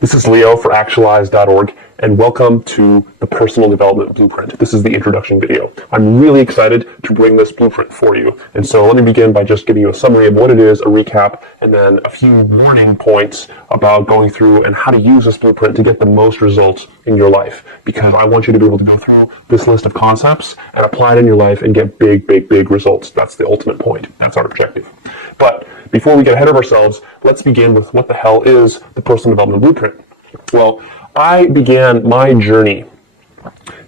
This is Leo for Actualize.org, and welcome to the Personal Development Blueprint. This is the introduction video. I'm really excited to bring this blueprint for you. And so let me begin by just giving you a summary of what it is, a recap, and then a few warning points about going through and how to use this blueprint to get the most results in your life. Because I want you to be able to go through this list of concepts and apply it in your life and get big results. That's the ultimate point. That's our objective. But before we get ahead of ourselves, let's begin with what the hell is the Personal Development Blueprint. Well, I began my journey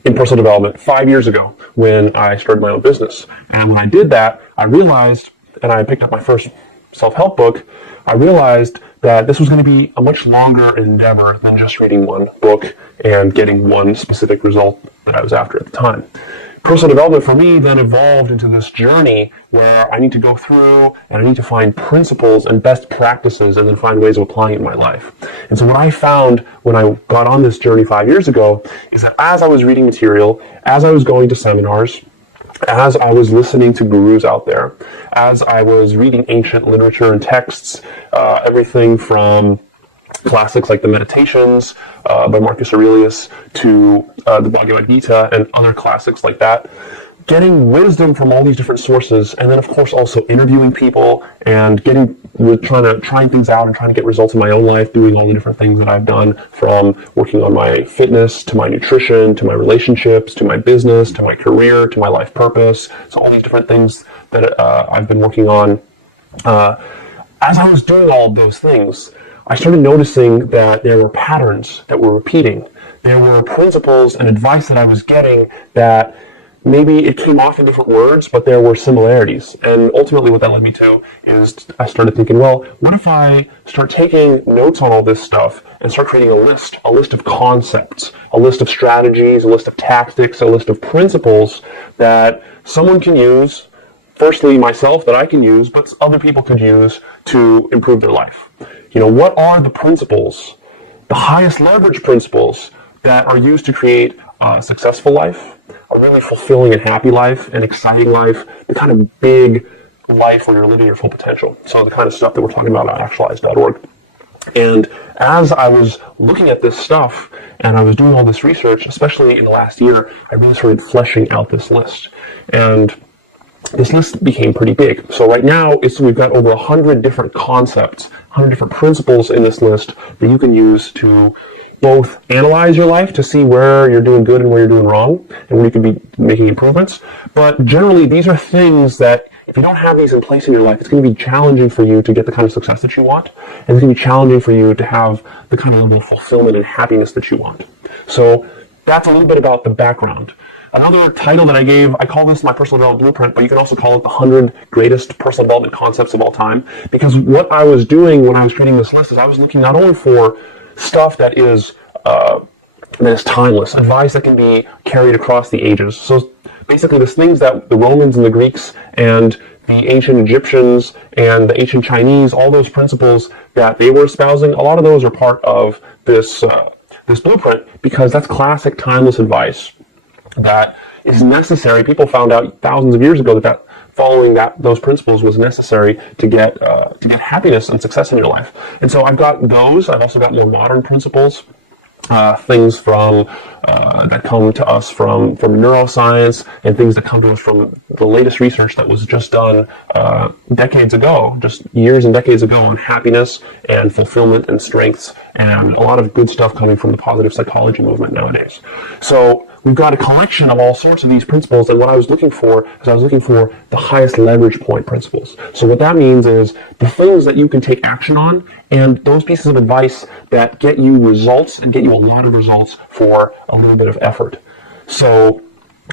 in personal development 5 years ago when I started my own business. And when I did that, I realized, and I picked up my first self-help book, I realized that this was going to be a much longer endeavor than just reading one book and getting one specific result that I was after at the time. Personal development for me then evolved into this journey where I need to go through and I need to find principles and best practices and then find ways of applying it in my life. And so what I found when I got on this journey 5 years ago is that as I was reading material, as I was going to seminars, as I was listening to gurus out there, as I was reading ancient literature and texts, everything from classics like the Meditations by Marcus Aurelius to the Bhagavad Gita and other classics like that, getting wisdom from all these different sources, and then of course also interviewing people and trying things out and trying to get results in my own life, doing all the different things that I've done, from working on my fitness to my nutrition to my relationships to my business to my career to my life purpose. So all these different things that I've been working on. As I was doing all of those things, I started noticing that there were patterns that were repeating. There were principles and advice that I was getting that maybe it came off in different words, but there were similarities. And ultimately what that led me to is I started thinking, well, what if I start taking notes on all this stuff and start creating a list of concepts, a list of strategies, a list of tactics, a list of principles that someone can use, firstly myself, that I can use, but other people could use to improve their life. You know, what are the principles, the highest leverage principles that are used to create a successful life, a really fulfilling and happy life, an exciting life, the kind of big life where you're living your full potential. So the kind of stuff that we're talking about at Actualize.org. And as I was looking at this stuff and I was doing all this research, especially in the last year, I really started fleshing out this list. And this list became pretty big. So right now, we've got over 100 different concepts, 100 different principles in this list that you can use to both analyze your life to see where you're doing good and where you're doing wrong, and where you could be making improvements. But generally, these are things that if you don't have these in place in your life, it's going to be challenging for you to get the kind of success that you want, and it's going to be challenging for you to have the kind of level of fulfillment and happiness that you want. So that's a little bit about the background. Another title that I gave, I call this my Personal Development Blueprint, but you can also call it the 100 Greatest Personal Development Concepts of All Time, because what I was doing when I was creating this list is I was looking not only for stuff that is timeless, advice that can be carried across the ages. So basically the things that the Romans and the Greeks and the ancient Egyptians and the ancient Chinese, all those principles that they were espousing, a lot of those are part of this blueprint, because that's classic timeless advice that is necessary. People found out thousands of years ago that following those principles was necessary to get happiness and success in your life. And so I've got those. I've also got more modern principles, things from that come to us from neuroscience, and things that come to us from the latest research that was just done decades ago, just years and decades ago, on happiness and fulfillment and strengths, and a lot of good stuff coming from the positive psychology movement nowadays. So we've got a collection of all sorts of these principles, and what I was looking for the highest leverage point principles. So what that means is the things that you can take action on, and those pieces of advice that get you results and get you a lot of results for a little bit of effort. So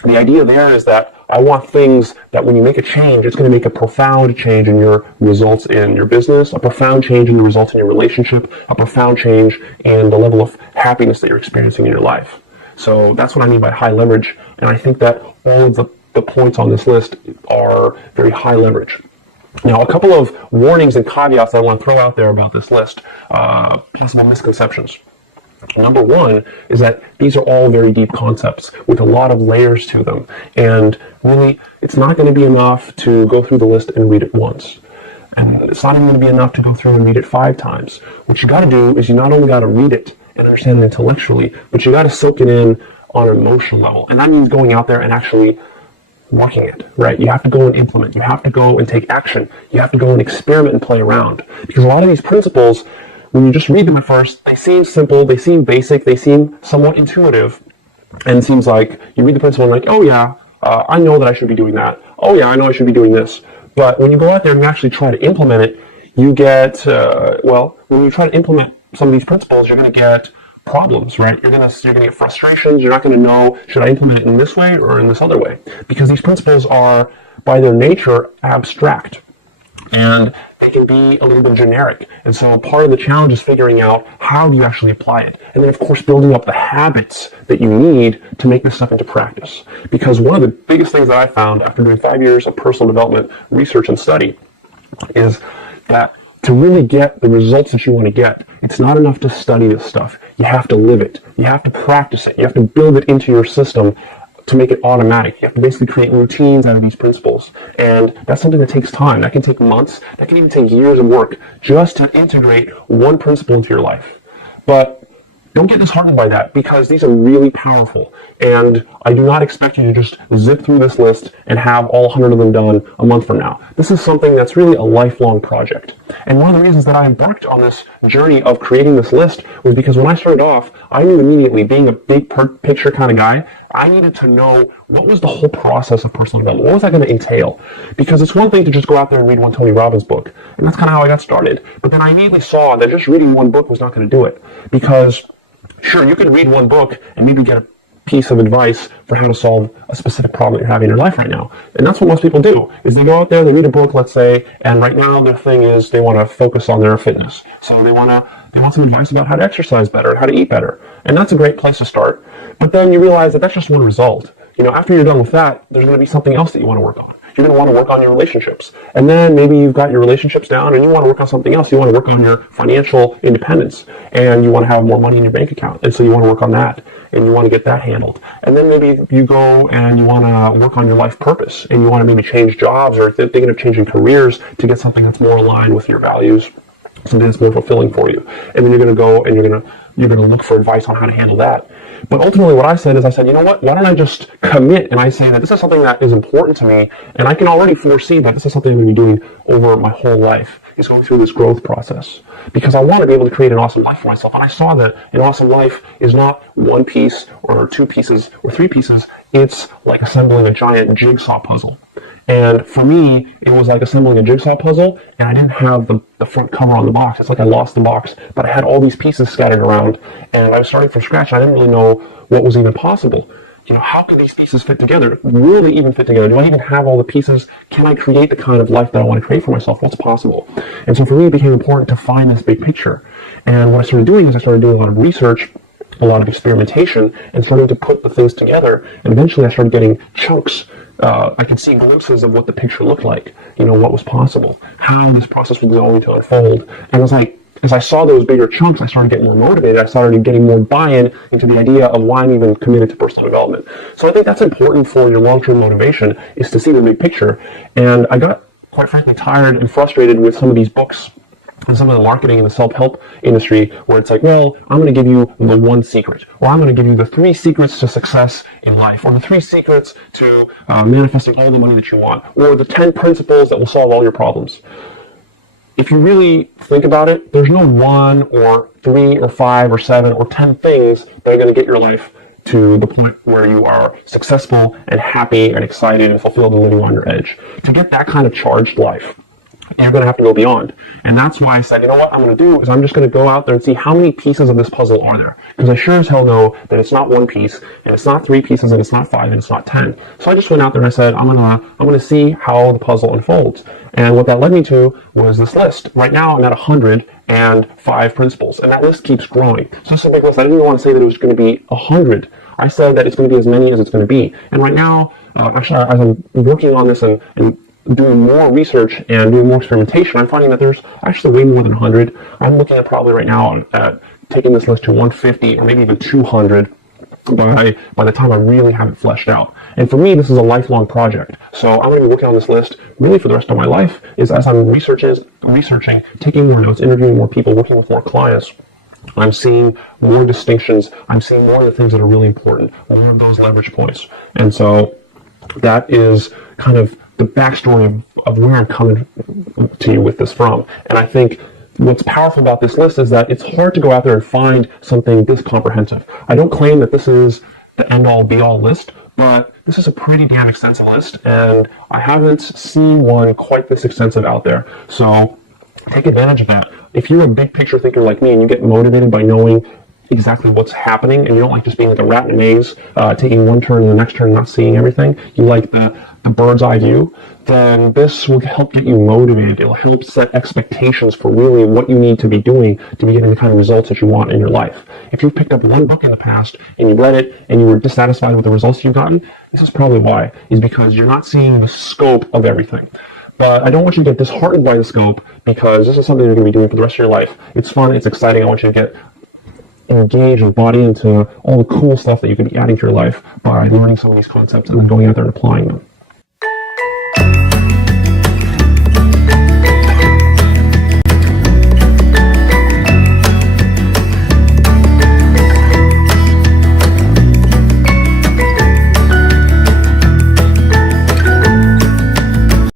the idea there is that I want things that when you make a change, it's going to make a profound change in your results in your business, a profound change in the results in your relationship, a profound change in the level of happiness that you're experiencing in your life. So that's what I mean by high leverage, and I think that all of the points on this list are very high leverage. Now, a couple of warnings and caveats that I want to throw out there about this list, possible misconceptions. Number one is that these are all very deep concepts with a lot of layers to them, and really, it's not going to be enough to go through the list and read it once. And it's not even going to be enough to go through and read it 5 times. What you got to do is you not only got to read it and understand it intellectually, but you got to soak it in on an emotional level. And that means going out there and actually working it, right? You have to go and implement. You have to go and take action. You have to go and experiment and play around. Because a lot of these principles, when you just read them at first, they seem simple, they seem basic, they seem somewhat intuitive. And it seems like you read the principle and like, oh yeah, I know that I should be doing that. Oh yeah, I know I should be doing this. But when you go out there and you actually try to implement it, you get, when you try to implement some of these principles, you're going to get problems, right? You're gonna get frustrations. You're not going to know, should I implement it in this way or in this other way? Because these principles are, by their nature, abstract. And they can be a little bit generic. And so part of the challenge is figuring out how do you actually apply it. And then, of course, building up the habits that you need to make this stuff into practice. Because one of the biggest things that I found after doing 5 years of personal development research and study is that to really get the results that you want to get, it's not enough to study this stuff. You have to live it. You have to practice it. You have to build it into your system to make it automatic. You have to basically create routines out of these principles. And that's something that takes time. That can take months. That can even take years of work just to integrate one principle into your life. But don't get disheartened by that, because these are really powerful. And I do not expect you to just zip through this list and have all 100 of them done a month from now. This is something that's really a lifelong project. And one of the reasons that I embarked on this journey of creating this list was because when I started off, I knew immediately, being a big picture kind of guy, I needed to know what was the whole process of personal development. What was that going to entail? Because it's one thing to just go out there and read one Tony Robbins book. And that's kind of how I got started. But then I immediately saw that just reading one book was not going to do it. Because sure, you could read one book and maybe get a piece of advice for how to solve a specific problem that you're having in your life right now. And that's what most people do, is they go out there, they read a book, let's say, and right now their thing is they want to focus on their fitness. So they want some advice about how to exercise better, how to eat better. And that's a great place to start. But then you realize that that's just one result. You know, after you're done with that, there's going to be something else that you want to work on. You're going to want to work on your relationships. And then maybe you've got your relationships down and you want to work on something else. You want to work on your financial independence, and you want to have more money in your bank account. And so you want to work on that, and you want to get that handled. And then maybe you go and you want to work on your life purpose, and you want to maybe change jobs or thinking of changing careers to get something that's more aligned with your values, something that's more fulfilling for you. And then you're going to go and you're going to look for advice on how to handle that. But ultimately what I said is, you know what, why don't I just commit and I say that this is something that is important to me, and I can already foresee that this is something I'm going to be doing over my whole life, is going through this growth process. Because I want to be able to create an awesome life for myself. And I saw that an awesome life is not one piece or 2 pieces or 3 pieces. It's like assembling a giant jigsaw puzzle. And for me, it was like assembling a jigsaw puzzle, and I didn't have the front cover on the box. It's like I lost the box, but I had all these pieces scattered around, and I was starting from scratch. I didn't really know what was even possible. You know, how can these pieces fit together? Will they even fit together? Do I even have all the pieces? Can I create the kind of life that I want to create for myself? What's possible? And so for me, it became important to find this big picture. And what I started doing is I started doing a lot of research, a lot of experimentation, and starting to put the things together. And eventually I started getting chunks. I could see glimpses of what the picture looked like, you know, what was possible, how this process was going to unfold. And it was like, as I saw those bigger chunks, I started getting more motivated. I started getting more buy-in into the idea of why I'm even committed to personal development. So I think that's important for your long-term motivation, is to see the big picture. And I got, quite frankly, tired and frustrated with some of these books and some of the marketing in the self-help industry, where it's like, well, I'm going to give you the 1 secret, or I'm going to give you the 3 secrets to success in life, or the 3 secrets to manifesting all the money that you want, or the 10 principles that will solve all your problems. If you really think about it, there's no 1 or 3 or 5 or 7 or 10 things that are going to get your life to the point where you are successful and happy and excited and fulfilled and living on your edge. To get that kind of charged life, you're going to have to go beyond. And that's why I said, you know what I'm going to do is I'm just going to go out there and see how many pieces of this puzzle are there. Because I sure as hell know that it's not 1 piece, and it's not 3 pieces, and it's not 5, and it's not 10. So I just went out there and I said, I'm going to see how the puzzle unfolds. And what that led me to was this list. Right now I'm at 105 principles, and that list keeps growing. So it's a big list. I didn't even want to say that it was going to be 100. I said that it's going to be as many as it's going to be. And right now, actually, as I'm working on this and doing more research and doing more experimentation, I'm finding that there's actually way more than 100. I'm looking at probably right now at taking this list to 150 or maybe even 200. by the time I really have it fleshed out. And for me, this is a lifelong project. So I'm going to be working on this list really for the rest of my life, is as I'm researching, taking more notes, interviewing more people, working with more clients. I'm seeing more distinctions. I'm seeing more of the things that are really important, more of those leverage points. And so that is kind of the backstory of where I'm coming to you with this from. And I think what's powerful about this list is that it's hard to go out there and find something this comprehensive. I don't claim that this is the end-all be-all list, but this is a pretty damn extensive list, and I haven't seen one quite this extensive out there. So take advantage of that. If you're a big picture thinker like me and you get motivated by knowing exactly what's happening, and you don't like just being like a rat in a maze, taking one turn and the next turn and not seeing everything, you like the bird's eye view, then this will help get you motivated. It'll help set expectations for really what you need to be doing to be getting the kind of results that you want in your life. If you've picked up one book in the past and you read it and you were dissatisfied with the results you've gotten, this is probably why, is because you're not seeing the scope of everything. But I don't want you to get disheartened by the scope, because this is something you're going to be doing for the rest of your life. It's fun, it's exciting. I want you to get engaged and bought into all the cool stuff that you can be adding to your life by learning some of these concepts and then going out there and applying them.